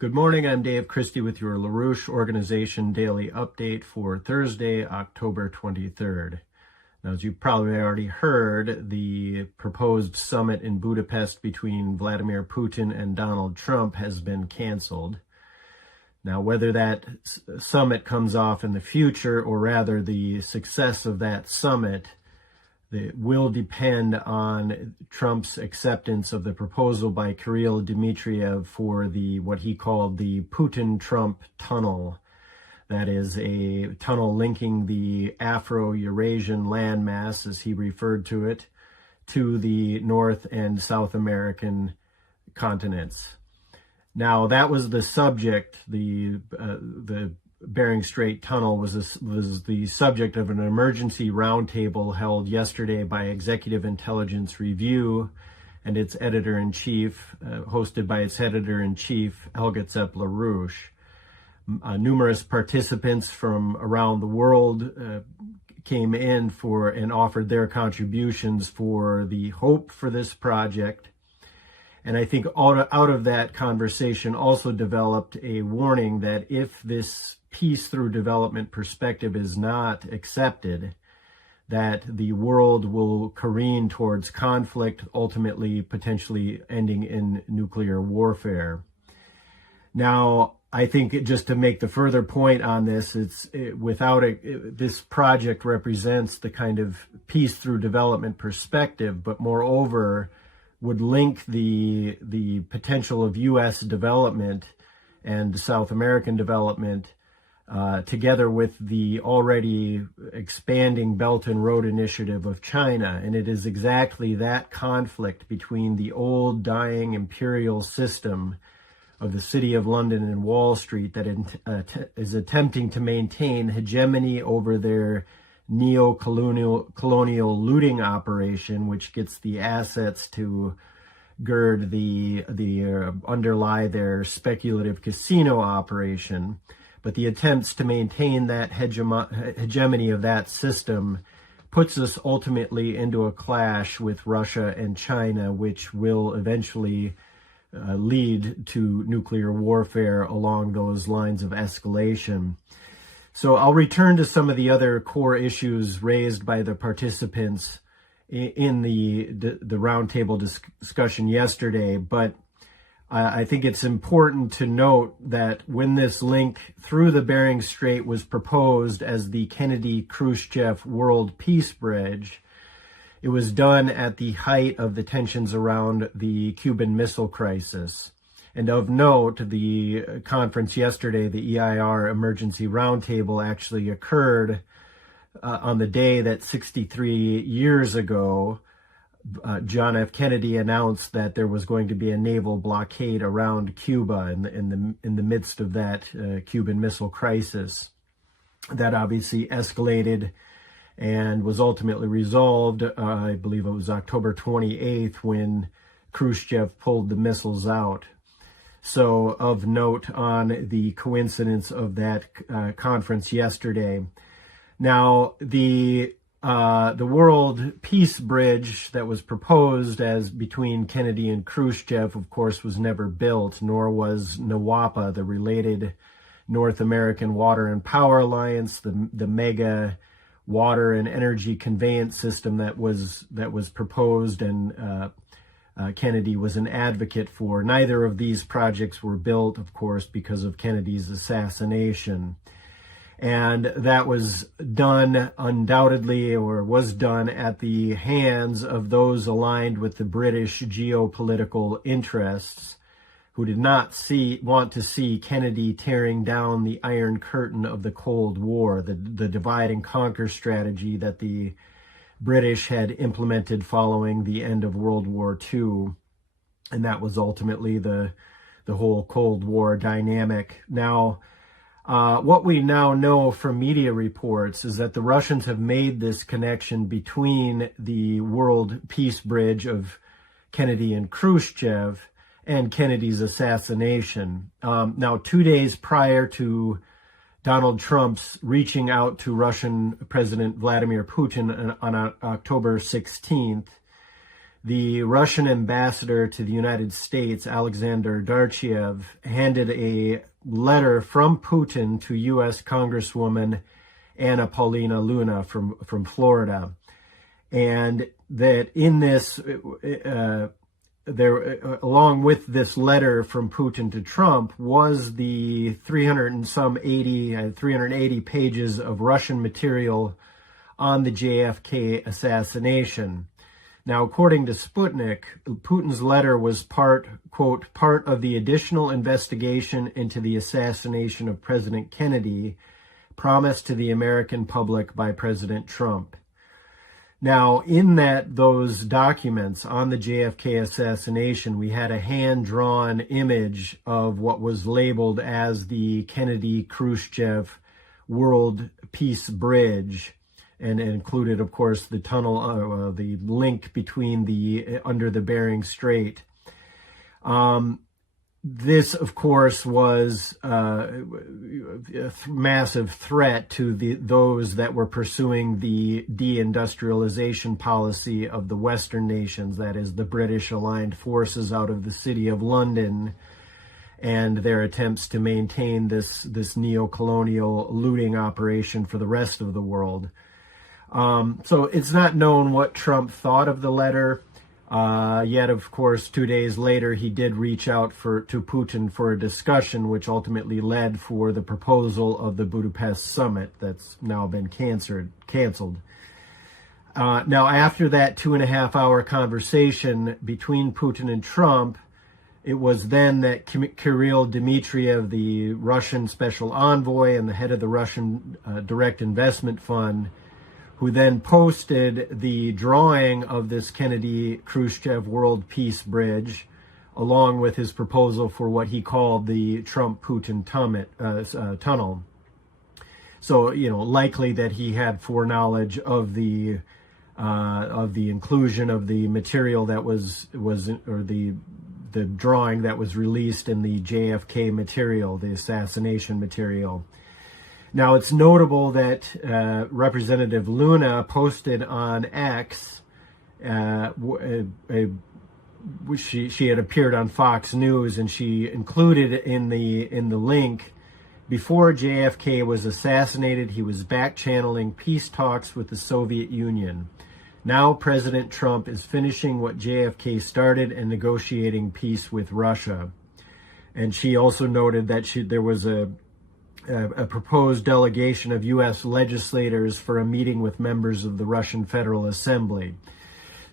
Good morning, I'm Dave Christie with your LaRouche Organization Daily Update for Thursday, October 23rd. Now, as you probably already heard, the proposed summit in Budapest between Vladimir Putin and Donald Trump has been canceled. Now, whether that summit comes off in the future, or rather the success of that summit, it will depend on Trump's acceptance of the proposal by Kirill Dmitriev for what he called the Putin-Trump tunnel. That is a tunnel linking the Afro-Eurasian landmass, as he referred to it, to the North and South American continents. Now, that was the subject. The Bering Strait Tunnel was the subject of an emergency roundtable held yesterday by Executive Intelligence Review and its editor-in-chief, hosted by its editor-in-chief, Helga Zepp-LaRouche. Numerous participants from around the world came in and offered their contributions for the hope for this project. And I think out of that conversation also developed a warning that if this peace through development perspective is not accepted, that the world will careen towards conflict, ultimately potentially ending in nuclear warfare. Now, I think just to make the further point on this, this project represents the kind of peace through development perspective, but moreover would link the potential of U.S. development and South American development together with the already expanding Belt and Road Initiative of China. And it is exactly that conflict between the old dying imperial system of the City of London and Wall Street that is attempting to maintain hegemony over their neo-colonial looting operation, which gets the assets to gird underlie their speculative casino operation. But the attempts to maintain that hegemony of that system puts us ultimately into a clash with Russia and China, which will eventually lead to nuclear warfare along those lines of escalation. So I'll return to some of the other core issues raised by the participants in the roundtable discussion yesterday, but I think it's important to note that when this link through the Bering Strait was proposed as the Kennedy-Khrushchev World Peace Bridge, it was done at the height of the tensions around the Cuban Missile Crisis. And of note, the conference yesterday, the EIR Emergency Roundtable, actually occurred on the day that 63 years ago, John F. Kennedy announced that there was going to be a naval blockade around Cuba in the midst of that Cuban Missile Crisis. That obviously escalated and was ultimately resolved. I believe it was October 28th when Khrushchev pulled the missiles out. So of note on the coincidence of that conference yesterday. Now, the World Peace Bridge that was proposed as between Kennedy and Khrushchev, of course, was never built, nor was NWAPA, the related North American Water and Power Alliance, the mega water and energy conveyance system that was proposed and Kennedy was an advocate for. Neither of these projects were built, of course, because of Kennedy's assassination. And that was done undoubtedly, or was done at the hands of those aligned with the British geopolitical interests, who did not want to see Kennedy tearing down the Iron Curtain of the Cold War, the divide and conquer strategy that the British had implemented following the end of World War II. And that was ultimately the whole Cold War dynamic. Now, what we now know from media reports is that the Russians have made this connection between the World Peace Bridge of Kennedy and Khrushchev and Kennedy's assassination. Now, 2 days prior to Donald Trump's reaching out to Russian President Vladimir Putin on October 16th, the Russian ambassador to the United States, Alexander Darchiev, handed a letter from Putin to U.S. Congresswoman Anna Paulina Luna from Florida. And that in this, along with this letter from Putin to Trump, was the 380 pages of Russian material on the JFK assassination. Now, according to Sputnik, Putin's letter was quote, part of the additional investigation into the assassination of President Kennedy promised to the American public by President Trump. Now, in those documents on the JFK assassination, we had a hand-drawn image of what was labeled as the Kennedy-Khrushchev World Peace Bridge, and it included, of course, the tunnel, the link between under the Bering Strait. This, of course, was a massive threat to those that were pursuing the deindustrialization policy of the Western nations, that is, the British aligned forces out of the City of London, and their attempts to maintain this neo-colonial looting operation for the rest of the world. So it's not known what Trump thought of the letter. Yet, of course, 2 days later, he did reach out to Putin for a discussion, which ultimately led for the proposal of the Budapest summit that's now been canceled. Now, after that 2.5-hour conversation between Putin and Trump, it was then that Kirill Dmitriev, the Russian special envoy and the head of the Russian Direct Investment Fund, who then posted the drawing of this Kennedy-Khrushchev World Peace Bridge, along with his proposal for what he called the Trump-Putin tunnel. So, likely that he had foreknowledge of the inclusion of the material that was the drawing that was released in the JFK material, the assassination material. Now, it's notable that Representative Luna posted on X, she had appeared on Fox News, and she included in the link, before JFK was assassinated, he was back-channeling peace talks with the Soviet Union. Now President Trump is finishing what JFK started and negotiating peace with Russia. And she also noted that there was a proposed delegation of U.S. legislators for a meeting with members of the Russian Federal Assembly.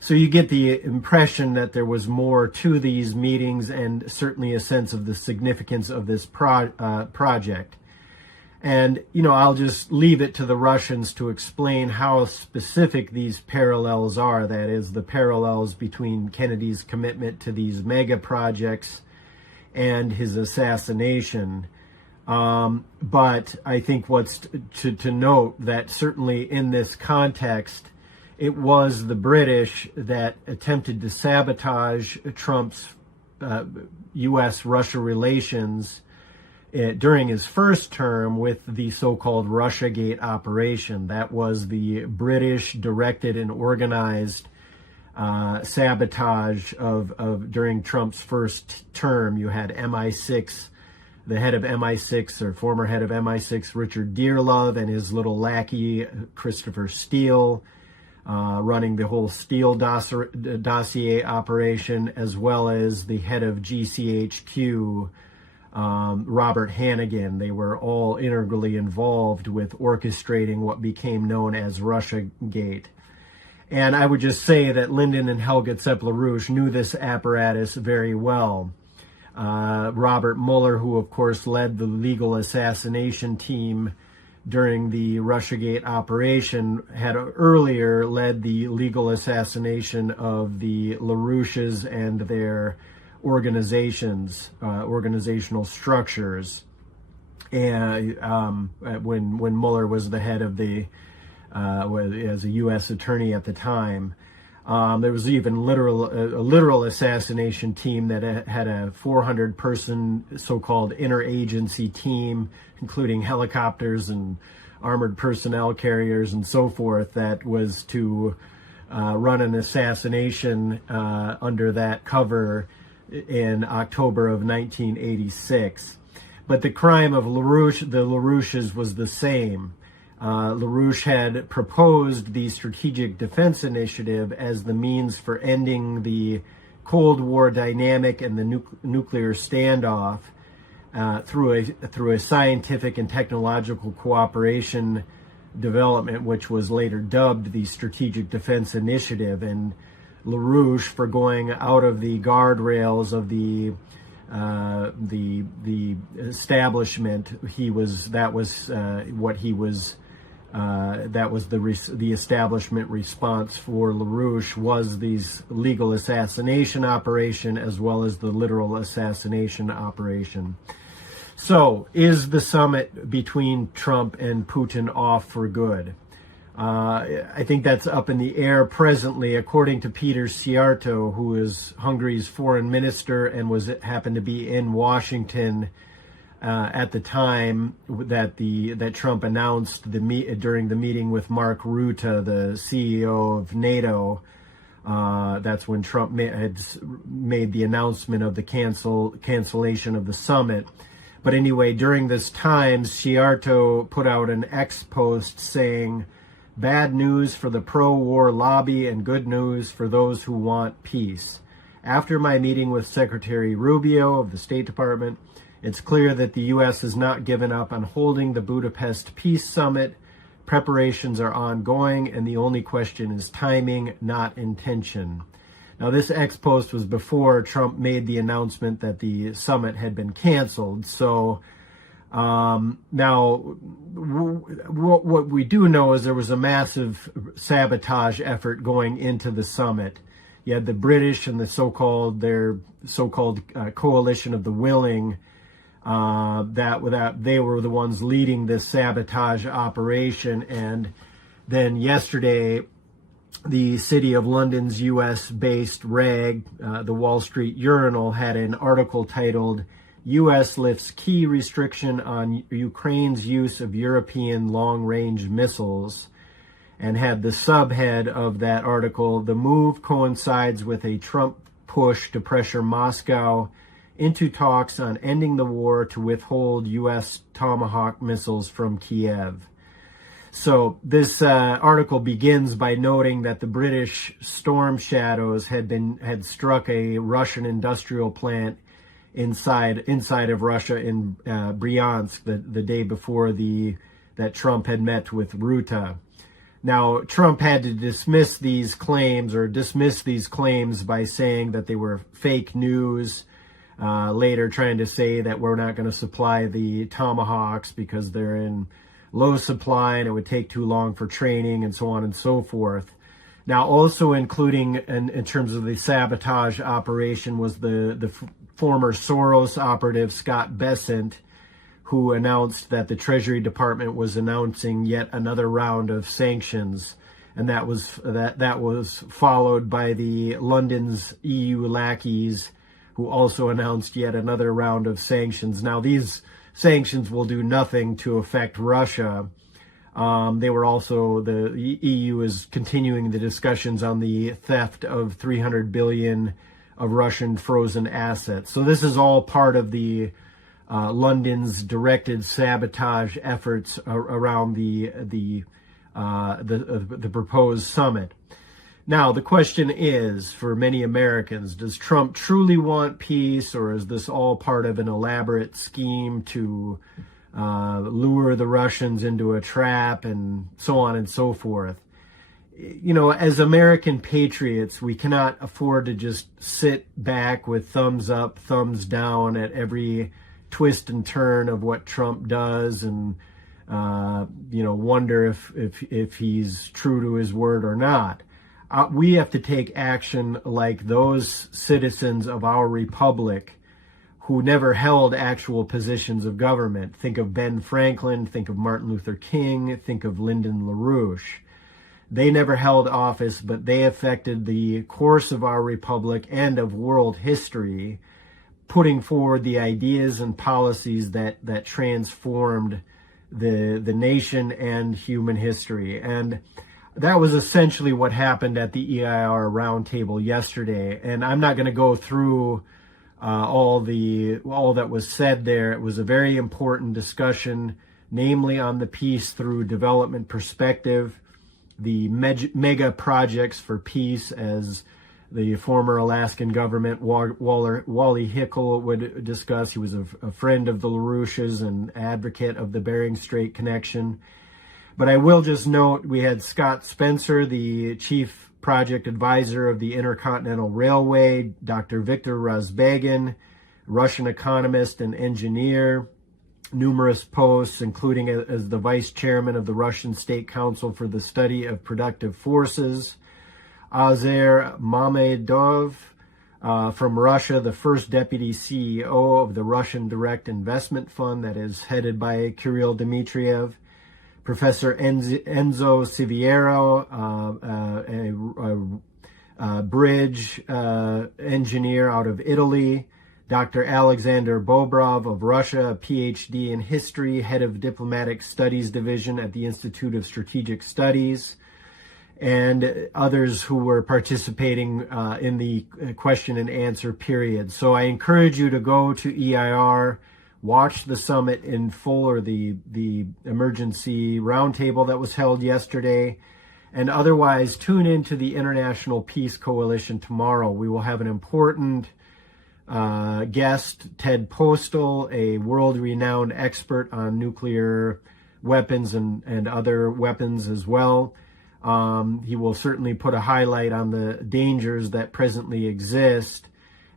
So you get the impression that there was more to these meetings, and certainly a sense of the significance of this project. And, I'll just leave it to the Russians to explain how specific these parallels are. That is, the parallels between Kennedy's commitment to these mega projects and his assassination. But I think what's to note that certainly in this context, it was the British that attempted to sabotage Trump's U.S.-Russia relations during his first term with the so-called Russiagate operation. That was the British directed and organized sabotage of during Trump's first term. You had MI6, the head of MI6, or former head of MI6, Richard Dearlove, and his little lackey, Christopher Steele, running the whole Steele dossier operation, as well as the head of GCHQ, Robert Hannigan. They were all integrally involved with orchestrating what became known as Russiagate. And I would just say that Lyndon and Helga Zepp-LaRouche knew this apparatus very well. Robert Mueller, who of course led the legal assassination team during the Russiagate operation, had earlier led the legal assassination of the LaRouches and their organizational structures. And when Mueller was the head of as a U.S. attorney at the time. There was even a literal assassination team that had a 400-person so-called interagency team, including helicopters and armored personnel carriers and so forth, that was to run an assassination under that cover in October of 1986. But the crime of the LaRouches was the same. LaRouche had proposed the Strategic Defense Initiative as the means for ending the Cold War dynamic and the nuclear standoff through a scientific and technological cooperation development, which was later dubbed the Strategic Defense Initiative. And LaRouche, for going out of the guardrails of the establishment, that was the establishment response for LaRouche, was these legal assassination operation as well as the literal assassination operation. So, is the summit between Trump and Putin off for good? I think that's up in the air presently, according to Peter Szijjártó, who is Hungary's foreign minister and happened to be in Washington at the time that Trump announced during the meeting with Mark Rutte, the CEO of NATO. That's when Trump had made the announcement of the cancellation of the summit. But anyway, during this time, Szijjártó put out an X post saying, "Bad news for the pro-war lobby and good news for those who want peace. After my meeting with Secretary Rubio of the State Department, it's clear that the U.S. has not given up on holding the Budapest Peace Summit. Preparations are ongoing, and the only question is timing, not intention." Now, this X post was before Trump made the announcement that the summit had been canceled. So now what we do know is there was a massive sabotage effort going into the summit. You had the British and their so-called coalition of the willing, that they were the ones leading this sabotage operation. And then yesterday, the City of London's US-based rag, the Wall Street Journal, had an article titled, "U.S. lifts key restriction on Ukraine's use of European long-range missiles," and had the subhead of that article, "The move coincides with a Trump push to pressure Moscow into talks on ending the war to withhold U.S. Tomahawk missiles from Kiev." So this article begins by noting that the British Storm Shadows had struck a Russian industrial plant inside of Russia in Bryansk the day before that Trump had met with Rutte. Now, Trump had to dismiss these claims by saying that they were fake news. Later trying to say that we're not going to supply the Tomahawks because they're in low supply and it would take too long for training and so on and so forth. Now, also including in terms of the sabotage operation was the former Soros operative Scott Bessent, who announced that the Treasury Department was announcing yet another round of sanctions, and that was followed by the London's EU lackeys, who also announced yet another round of sanctions. Now, these sanctions will do nothing to affect Russia. The EU is continuing the discussions on the theft of 300 billion of Russian frozen assets. So this is all part of the London's directed sabotage efforts around the proposed summit. Now, the question is, for many Americans, does Trump truly want peace, or is this all part of an elaborate scheme to lure the Russians into a trap and so on and so forth? You know, as American patriots, we cannot afford to just sit back with thumbs up, thumbs down at every twist and turn of what Trump does and, wonder if he's true to his word or not. We have to take action like those citizens of our republic who never held actual positions of government. Think of Ben Franklin, think of Martin Luther King, think of Lyndon LaRouche. They never held office, but they affected the course of our republic and of world history, putting forward the ideas and policies that transformed the nation and human history. And that was essentially what happened at the EIR roundtable yesterday. And I'm not going to go through all that was said there. It was a very important discussion, namely on the peace through development perspective, the mega projects for peace, as the former Alaskan government, Wally Hickel, would discuss. He was a friend of the LaRouches and advocate of the Bering Strait connection. But I will just note, we had Scott Spencer, the chief project advisor of the Intercontinental Railway, Dr. Viktor Razbagin, Russian economist and engineer, numerous posts, including as the vice chairman of the Russian State Council for the Study of Productive Forces, Azer Mamedov from Russia, the first deputy CEO of the Russian Direct Investment Fund that is headed by Kirill Dmitriev, Professor Enzo Siviero, a bridge engineer out of Italy, Dr. Alexander Bobrov of Russia, a PhD in history, head of Diplomatic Studies Division at the Institute of Strategic Studies, and others who were participating in the question and answer period. So I encourage you to go to EIR, watch the summit in full, or the emergency roundtable that was held yesterday, and otherwise tune into the International Peace Coalition tomorrow. We will have an important guest, Ted Postal, a world-renowned expert on nuclear weapons and other weapons as well. He will certainly put a highlight on the dangers that presently exist.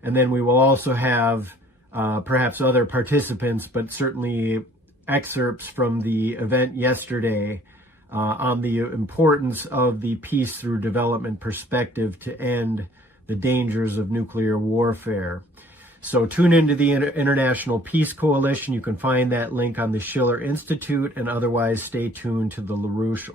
And then we will also have perhaps other participants, but certainly excerpts from the event yesterday on the importance of the peace through development perspective to end the dangers of nuclear warfare. So tune into the International Peace Coalition. You can find that link on the Schiller Institute, and otherwise stay tuned to the LaRouche